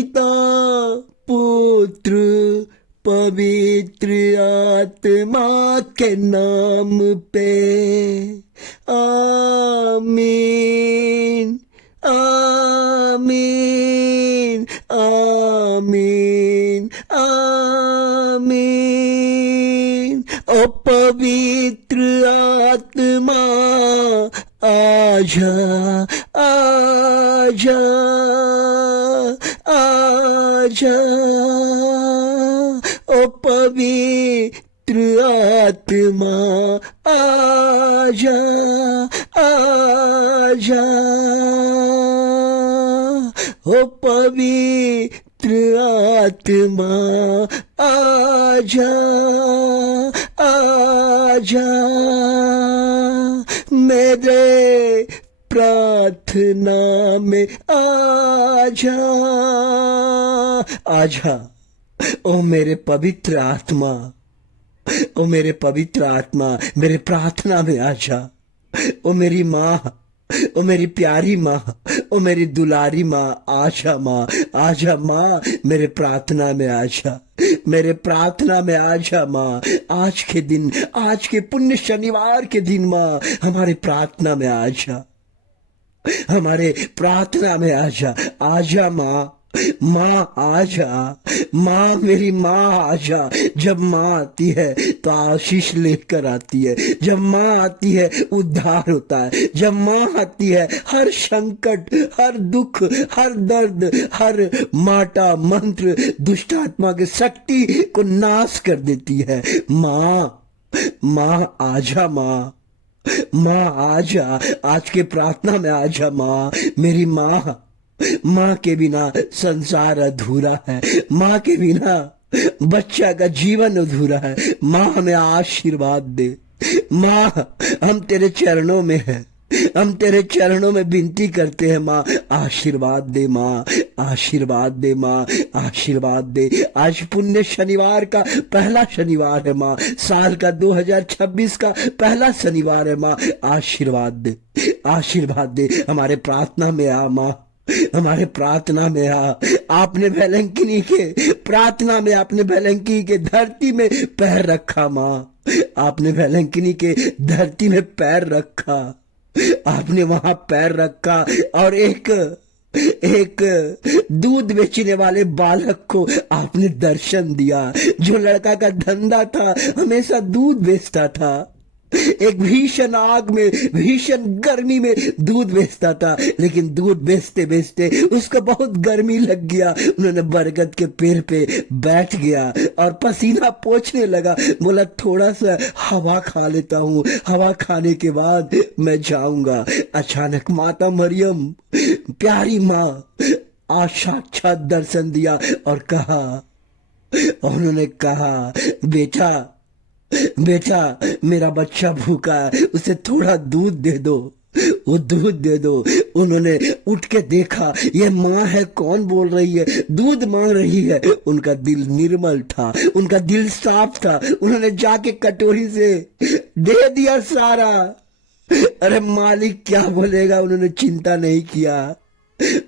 पिता पुत्र पवित्र आत्मा के नाम पे आमीन आमीन आमीन आमीन। ओ पवित्र आत्मा आजा आजा आजा। ओ पवित्र आत्मा आजा आजा। ओ पवित्र आत्मा आजा आजा। मेरे प्रार्थना में आजा आजा। ओ मेरे पवित्र आत्मा, ओ मेरे पवित्र आत्मा, मेरे प्रार्थना में आजा। ओ मेरी माँ, ओ मेरी प्यारी माँ, ओ मेरी दुलारी माँ, आजा माँ, आजा माँ, मेरे प्रार्थना में आजा, मेरे प्रार्थना में आजा माँ। आज के दिन, आज के पुण्य शनिवार के दिन माँ, हमारे प्रार्थना में आजा, हमारे प्रार्थना में आजा, आजा माँ, माँ आजा, माँ मेरी माँ आजा। जब माँ आती है तो आशीष लेकर आती है, जब माँ आती है उद्धार होता है, जब माँ आती है हर संकट, हर दुख, हर दर्द, हर माटा मंत्र दुष्ट आत्मा की शक्ति को नाश कर देती है। माँ, माँ आजा माँ, माँ आजा, आज के प्रार्थना में आजा माँ, मेरी माँ। माँ के बिना संसार अधूरा है, माँ के बिना बच्चा का जीवन अधूरा है। माँ हमें आशीर्वाद दे, माँ हम तेरे चरणों में हैं, हम तेरे चरणों में विनती करते हैं माँ, आशीर्वाद दे माँ, आशीर्वाद दे माँ, आशीर्वाद दे। आज पुण्य शनिवार का पहला शनिवार है माँ, साल का 2026 का पहला शनिवार है माँ, आशीर्वाद दे, आशीर्वाद दे। हमारे प्रार्थना में आ माँ, हमारे प्रार्थना में आ। आपने भेलंकिनी के प्रार्थना में, आपने भेलंकिनी के धरती में पैर रखा माँ, आपने भेलंकिनी के धरती में पैर रखा, आपने वहां पैर रखा और एक दूध बेचने वाले बालक को आपने दर्शन दिया। जो लड़का का धंधा था, हमेशा दूध बेचता था, एक भीषण आग में, भीषण गर्मी में दूध बेचता था, लेकिन दूध बेचते बेचते उसको बहुत गर्मी लग गया। उन्होंने बरगद के पेड़ पे बैठ गया और पसीना पोंछने लगा, बोला थोड़ा सा हवा खा लेता हूँ, हवा खाने के बाद मैं जाऊंगा। अचानक माता मरियम, प्यारी माँ, आज साक्षात दर्शन दिया और कहा, उन्होंने कहा बेटा, बेटा मेरा बच्चा भूखा है, उसे थोड़ा दूध दे दो, वो दूध दे दो। उन्होंने उठ के देखा, ये माँ है, कौन बोल रही है, दूध मांग रही है। उनका दिल निर्मल था, उनका दिल साफ था। उन्होंने जाके कटोरी से दे दिया सारा। अरे मालिक क्या बोलेगा, उन्होंने चिंता नहीं किया,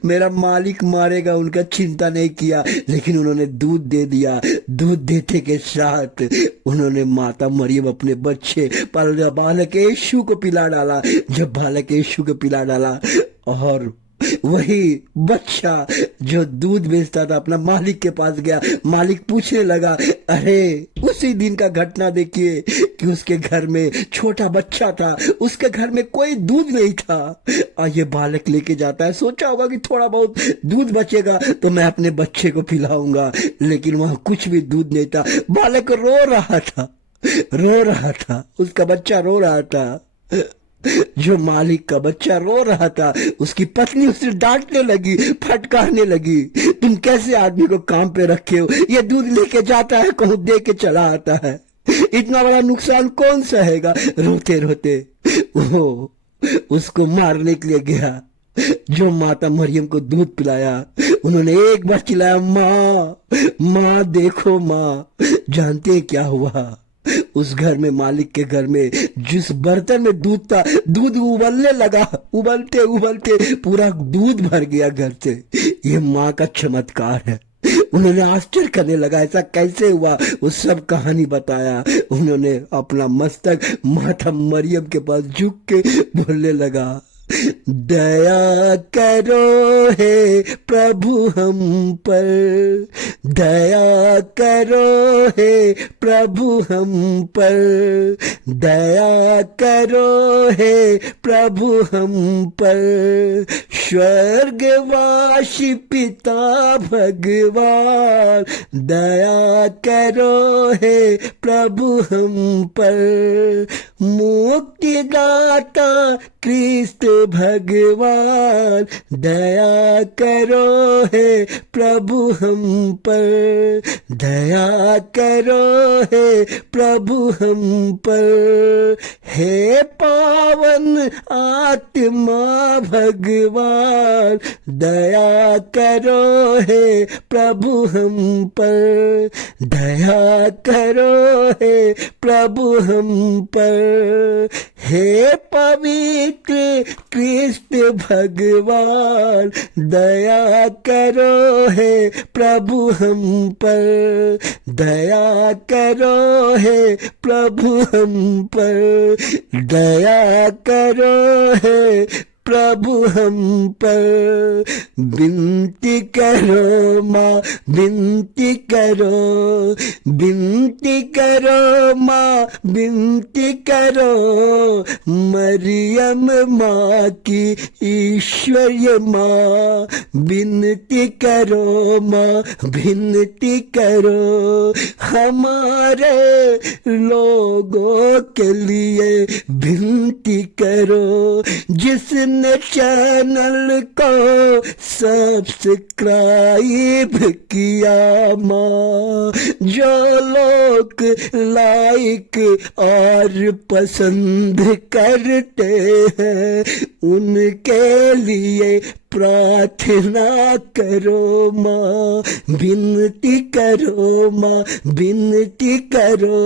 मेरा मालिक मारेगा, उनका चिंता नहीं किया, लेकिन उन्होंने दूध दे दिया। दूध देते के साथ उन्होंने माता मरियम अपने बच्चे बालक यीशु को पिला डाला। जब बालक यीशु को पिला डाला और वही बच्चा जो दूध बेचता था अपना मालिक के पास गया, मालिक पूछने लगा, अरे उसी दिन का घटना देखिए कि उसके घर में छोटा बच्चा था, उसके घर में कोई दूध नहीं था और ये बालक लेके जाता है, सोचा होगा कि थोड़ा बहुत दूध बचेगा तो मैं अपने बच्चे को पिलाऊंगा, लेकिन वहां कुछ भी दूध नहीं था। बालक रो रहा था, रो रहा था, उसका बच्चा रो रहा था। जो मालिक का बच्चा रो रहा था, उसकी पत्नी उसे डांटने लगी, फटकारने लगी, तुम कैसे आदमी को काम पे रखे हो, ये दूध लेके जाता है, कहूं दे के चला आता है, इतना बड़ा नुकसान कौन सहेगा। रोते रोते वो उसको मारने के लिए गया। जो माता मरियम को दूध पिलाया, उन्होंने एक बार चिल्लाया, माँ माँ देखो माँ। जानते हैं क्या हुआ? उस घर में, मालिक के घर में, जिस बर्तन में दूध था, दूध उबलने लगा, उबलते उबलते पूरा दूध भर गया घर से। ये माँ का चमत्कार है। उन्होंने आश्चर्य करने लगा, ऐसा कैसे हुआ, वो सब कहानी बताया। उन्होंने अपना मस्तक माता मरियम के पास झुक के बोलने लगा, दया करो हे प्रभु हम पर, दया करो हे प्रभु हम पर, दया करो हे प्रभु हम पर। स्वर्गवासी पिता भगवान, दया करो हे प्रभु हम पर। मुक्तिदाता कृष्ण भगवान, दया करो हे प्रभु हम पर, दया करो हे प्रभु हम पर। हे पावन आत्मा भगवान, दया करो हे प्रभु हम पर, दया करो हे प्रभु हम पर। हे पवित्र कृष्ण भगवान, दया करो हे प्रभु हम पर, दया करो हे प्रभु हम पर, दया करो हे प्रभु हम पर। विनती करो माँ, विनती करो, विनती करो माँ, विनती करो। मरियम माँ की ईश्वरीय माँ, विनती करो माँ, विनती करो। हमारे लोगों के लिए विनती करो, जिसने चैनल को सब्सक्राइब किया माँ, जो लोग लाइक और पसंद करते हैं, उनके लिए प्रार्थना करो माँ, विनती करो माँ, विनती करो।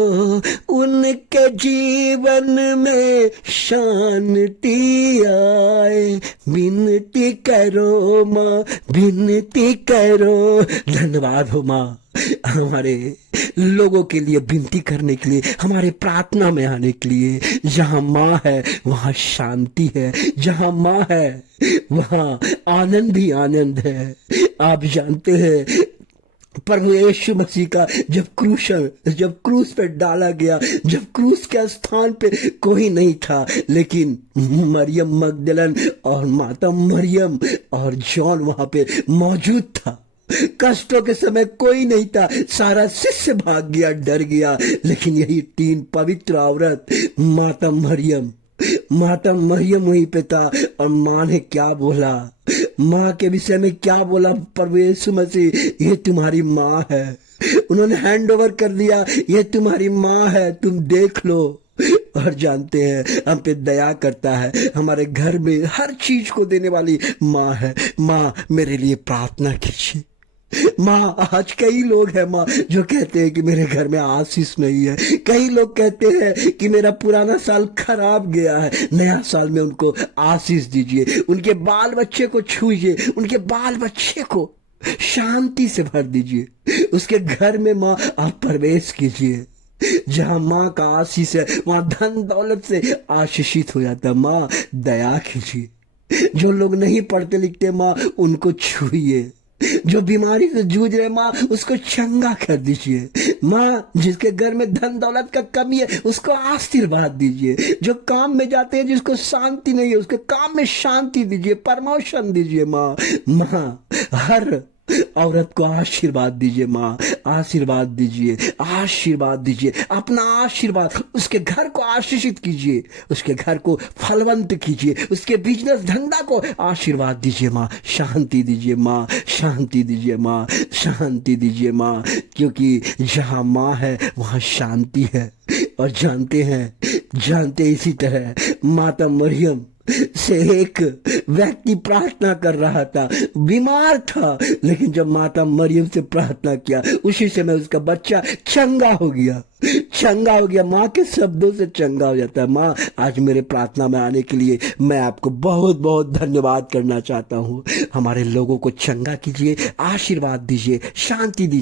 उनके जीवन में शांति आए, विनती करो माँ, विनती करो। धन्यवाद हो माँ, हमारे लोगों के लिए विनती करने के लिए, हमारे प्रार्थना में आने के लिए। जहाँ माँ है वहाँ शांति है, जहाँ माँ है वहाँ आनंद भी आनंद है। आप जानते हैं प्रभु यीशु मसीह का जब क्रूस पे डाला गया, जब क्रूस के स्थान पे कोई नहीं था, लेकिन मरियम मगदलन और माता मरियम और जॉन वहां पे मौजूद था। कष्टों के समय कोई नहीं था, सारा शिष्य भाग गया, डर गया, लेकिन यही 3 पवित्र औरत माता मरियम वहीं पे था। और माँ ने क्या बोला, माँ के विषय में क्या बोला प्रभु यीशु मसीह, ये तुम्हारी माँ है। उन्होंने हैंड ओवर कर दिया, ये तुम्हारी माँ है, तुम देख लो। और जानते हैं हम पे दया करता है, हमारे घर में हर चीज को देने वाली माँ है। माँ मेरे लिए प्रार्थना कीजिए। माँ, आज कई लोग हैं माँ जो कहते हैं कि मेरे घर में आशीष नहीं है। कई लोग कहते हैं कि मेरा पुराना साल खराब गया है, नया साल में उनको आशीष दीजिए, उनके बाल बच्चे को छूइए, उनके बाल बच्चे को शांति से भर दीजिए। उसके घर में माँ आप प्रवेश कीजिए। जहाँ माँ का आशीष है वहाँ धन दौलत से आशीषित हो जाता है। माँ दया कीजिए। जो लोग नहीं पढ़ते लिखते माँ उनको छूइए। जो बीमारी से जूझ रहे माँ उसको चंगा कर दीजिए। माँ जिसके घर में धन दौलत का कमी है उसको आशीर्वाद दीजिए। जो काम में जाते हैं जिसको शांति नहीं है उसके काम में शांति दीजिए, प्रमोशन दीजिए। माँ हर औरत को आशीर्वाद दीजिए। माँ आशीर्वाद दीजिए, आशीर्वाद दीजिए। अपना आशीर्वाद उसके घर को आशीषित कीजिए, उसके घर को फलवंत कीजिए, उसके बिजनेस धंधा को आशीर्वाद दीजिए। माँ शांति दीजिए, माँ शांति दीजिए, माँ शांति दीजिए। माँ क्योंकि जहाँ माँ है वहाँ शांति है। और जानते इसी तरह माता मरियम से एक व्यक्ति प्रार्थना कर रहा था, बीमार था, लेकिन जब माता मरियम से प्रार्थना किया, उसी समय उसका बच्चा चंगा हो गया। चंगा हो गया, माँ के शब्दों से चंगा हो जाता है। माँ, आज मेरे प्रार्थना में आने के लिए मैं आपको बहुत बहुत धन्यवाद करना चाहता हूँ। हमारे लोगों को चंगा कीजिए, आशीर्वाद दीजिए, शांति दीजिए।